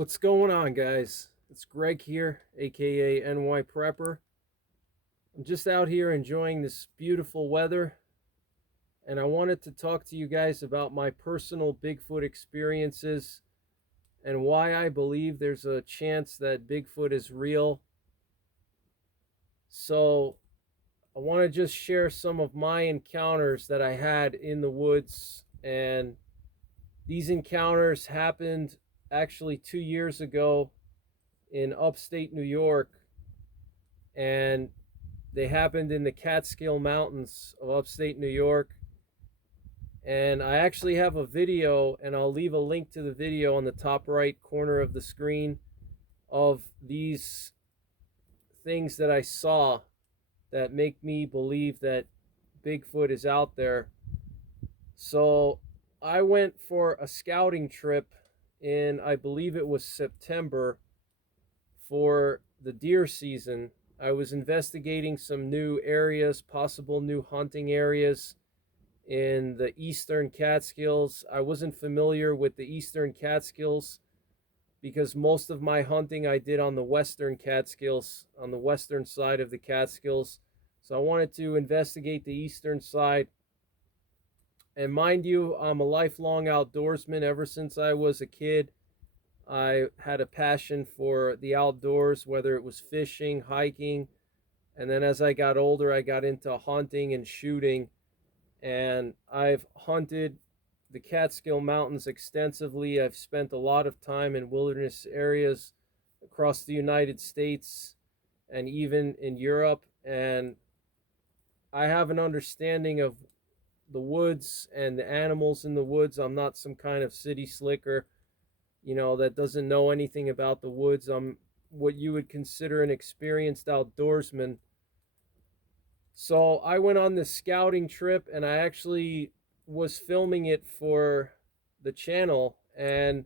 What's going on, guys? It's Greg here, aka NYPrepper. I'm just out here enjoying this beautiful weather, and I wanted to talk to you guys about my personal Bigfoot experiences and why I believe there's a chance that Bigfoot is real. So, I want to just share some of my encounters that I had in the woods, and these encounters happened actually 2 years ago in upstate New York, and they happened in the Catskill Mountains of upstate New York. And I actually have a video, and I'll leave a link to the video on the top right corner of the screen of these things that I saw that make me believe that Bigfoot is out there. So I went for a scouting trip in, I believe it was September, for the deer season. I was investigating some new areas, possible new hunting areas in the Eastern Catskills. I wasn't familiar with the Eastern Catskills because most of my hunting I did on the Western Catskills, on the western side of the Catskills. So I wanted to investigate the eastern side. And mind you, I'm a lifelong outdoorsman ever since I was a kid. I had a passion for the outdoors, whether it was fishing, hiking, and then as I got older, I got into hunting and shooting. And I've hunted the Catskill Mountains extensively. I've spent a lot of time in wilderness areas across the United States and even in Europe. And I have an understanding of the woods and the animals in the woods. I'm not some kind of city slicker, that doesn't know anything about the woods. I'm what you would consider an experienced outdoorsman. So I went on this scouting trip, and I actually was filming it for the channel, and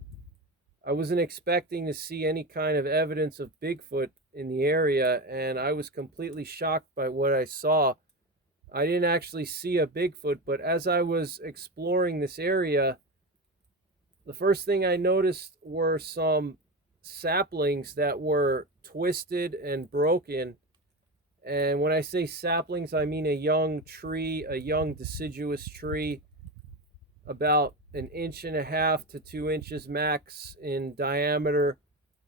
I wasn't expecting to see any kind of evidence of Bigfoot in the area, and I was completely shocked by what I saw. I didn't actually see a Bigfoot, but as I was exploring this area, the first thing I noticed were some saplings that were twisted and broken. And when I say saplings, I mean a young tree, a young deciduous tree, about an inch and a half to 2 inches max in diameter,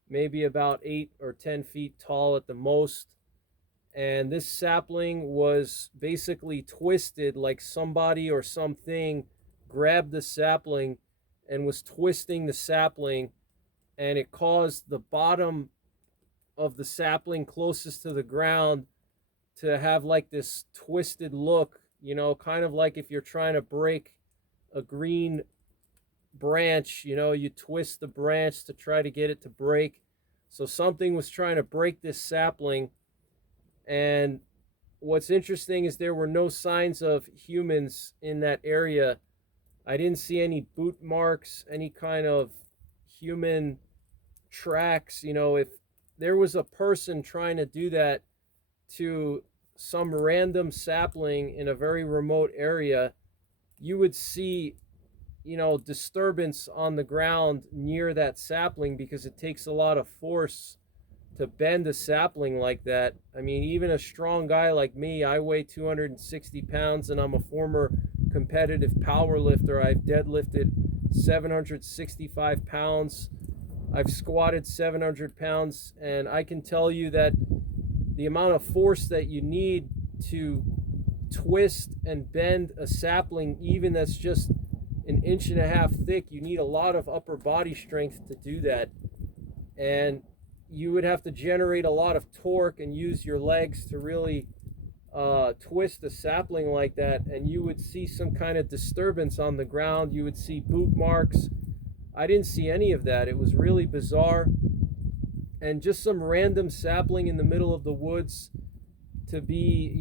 maybe about 8 or 10 feet tall at the most. And this sapling was basically twisted, like somebody or something grabbed the sapling and was twisting the sapling, and it caused the bottom of the sapling closest to the ground to have like this twisted look, kind of like if you're trying to break a green branch, you twist the branch to try to get it to break. So something was trying to break this sapling. And what's interesting is there were no signs of humans in that area. I didn't see any boot marks, any kind of human tracks. If there was a person trying to do that to some random sapling in a very remote area, you would see, disturbance on the ground near that sapling, because it takes a lot of force to bend a sapling like that. I mean, even a strong guy like me, I weigh 260 pounds and I'm a former competitive power lifter. I've deadlifted 765 pounds. I've squatted 700 pounds, and I can tell you that the amount of force that you need to twist and bend a sapling, even that's just an inch and a half thick, you need a lot of upper body strength to do that. And you would have to generate a lot of torque and use your legs to really twist a sapling like that, and you would see some kind of disturbance on the ground. You would see boot marks. I didn't see any of that. It was really bizarre. And just some random sapling in the middle of the woods to be,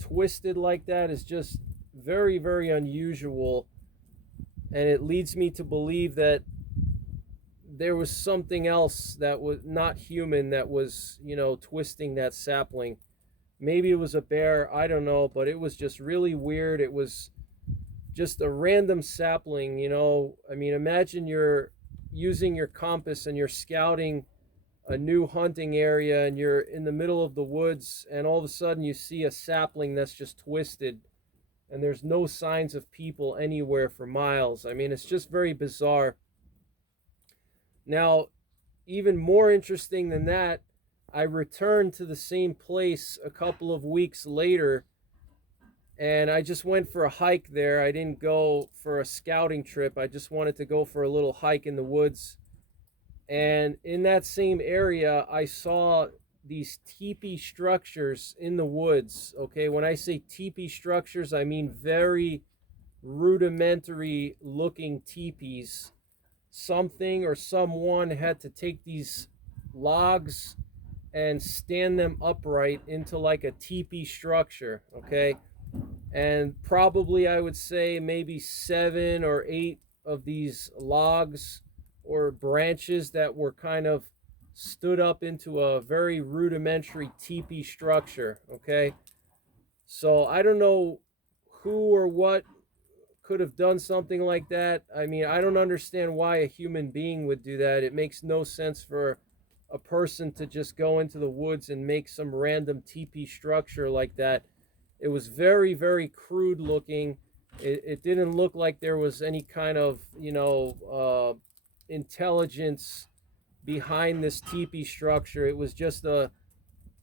twisted like that is just very, very unusual. And it leads me to believe that there was something else that was not human that was, twisting that sapling. Maybe it was a bear, I don't know, but it was just really weird. It was just a random sapling. I mean, imagine you're using your compass and you're scouting a new hunting area and you're in the middle of the woods and all of a sudden you see a sapling that's just twisted and there's no signs of people anywhere for miles. I mean, it's just very bizarre. Now, even more interesting than that, I returned to the same place a couple of weeks later and I just went for a hike there. I didn't go for a scouting trip. I just wanted to go for a little hike in the woods. And in that same area, I saw these teepee structures in the woods. Okay, when I say teepee structures, I mean very rudimentary looking teepees. Something or someone had to take these logs and stand them upright into like a teepee structure. Okay, and probably I would say maybe 7 or 8 of these logs or branches that were kind of stood up into a very rudimentary teepee structure. Okay, so I don't know who or what could have done something like that. I mean, I don't understand why a human being would do that. It makes no sense for a person to just go into the woods and make some random teepee structure like that. It was very, very crude looking. It didn't look like there was any kind of, intelligence behind this teepee structure. It was just a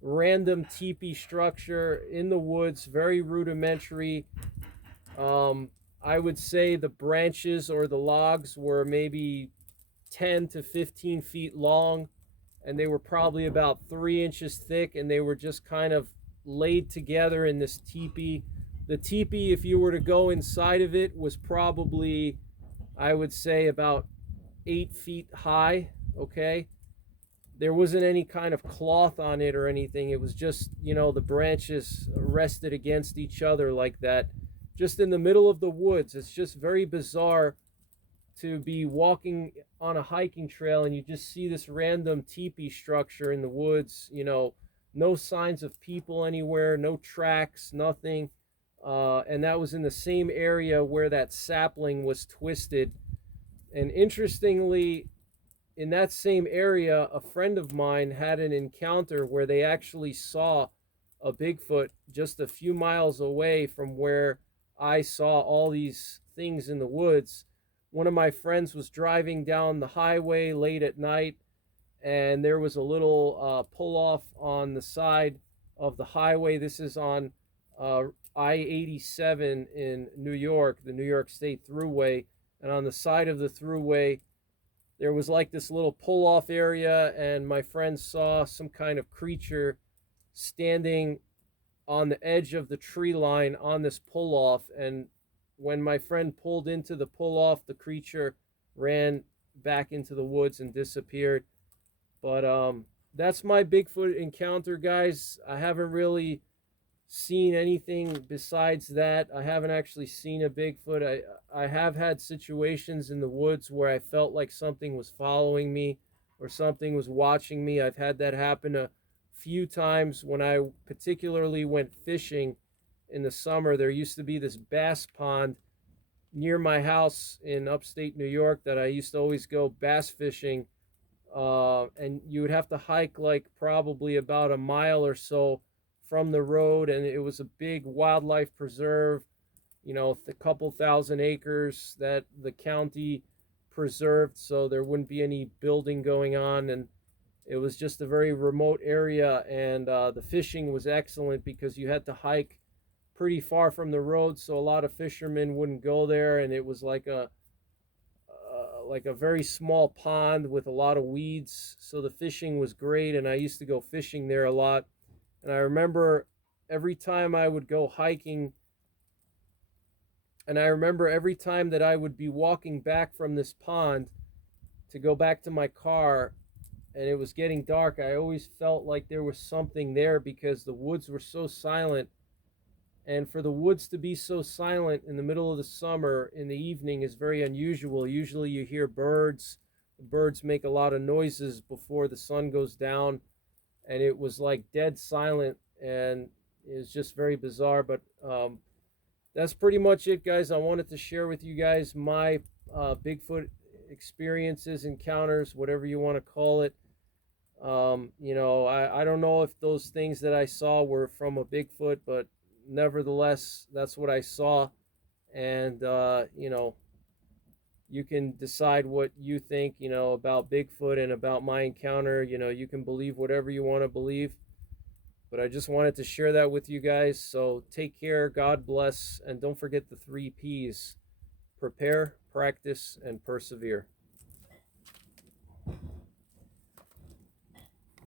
random teepee structure in the woods, very rudimentary. I would say the branches or the logs were maybe 10 to 15 feet long, and they were probably about 3 inches thick, and they were just kind of laid together in this teepee. The teepee, if you were to go inside of it, was probably, I would say, about 8 feet high. Okay, there wasn't any kind of cloth on it or anything. It was just, the branches rested against each other like that, just in the middle of the woods. It's just very bizarre to be walking on a hiking trail and you just see this random teepee structure in the woods, no signs of people anywhere, no tracks, nothing. And that was in the same area where that sapling was twisted. And interestingly, in that same area, a friend of mine had an encounter where they actually saw a Bigfoot just a few miles away from where I saw all these things in the woods. One of my friends was driving down the highway late at night, and there was a little pull off on the side of the highway. This is on I-87 in New York, the New York State Thruway. And on the side of the thruway, there was like this little pull off area, and my friend saw some kind of creature standing on the edge of the tree line on this pull off. And when my friend pulled into the pull off, the creature ran back into the woods and disappeared. But that's my Bigfoot encounter, guys. I haven't really seen anything besides that. I haven't actually seen a Bigfoot. I have had situations in the woods where I felt like something was following me or something was watching me. I've had that happen a few times when I particularly went fishing in the summer. There used to be this bass pond near my house in upstate New York that I used to always go bass fishing. And you would have to hike like probably about a mile or so from the road, and it was a big wildlife preserve, a couple thousand acres that the county preserved, so there wouldn't be any building going on, and it was just a very remote area. And the fishing was excellent because you had to hike pretty far from the road, so a lot of fishermen wouldn't go there, and it was like a very small pond with a lot of weeds, so the fishing was great, and I used to go fishing there a lot. And I remember every time I would go hiking, and I remember every time that I would be walking back from this pond to go back to my car and it was getting dark, I always felt like there was something there because the woods were so silent. And for the woods to be so silent in the middle of the summer in the evening is very unusual. Usually you hear birds. The birds make a lot of noises before the sun goes down. And it was like dead silent, and it was just very bizarre. But that's pretty much it, guys. I wanted to share with you guys my Bigfoot experiences, encounters, whatever you want to call it. You know, I don't know if those things that I saw were from a Bigfoot, but nevertheless, that's what I saw. And, you know, you can decide what you think, you know, about Bigfoot and about my encounter. You know, you can believe whatever you want to believe. But I just wanted to share that with you guys. So take care, God bless, and don't forget the 3 P's: prepare, practice, and persevere.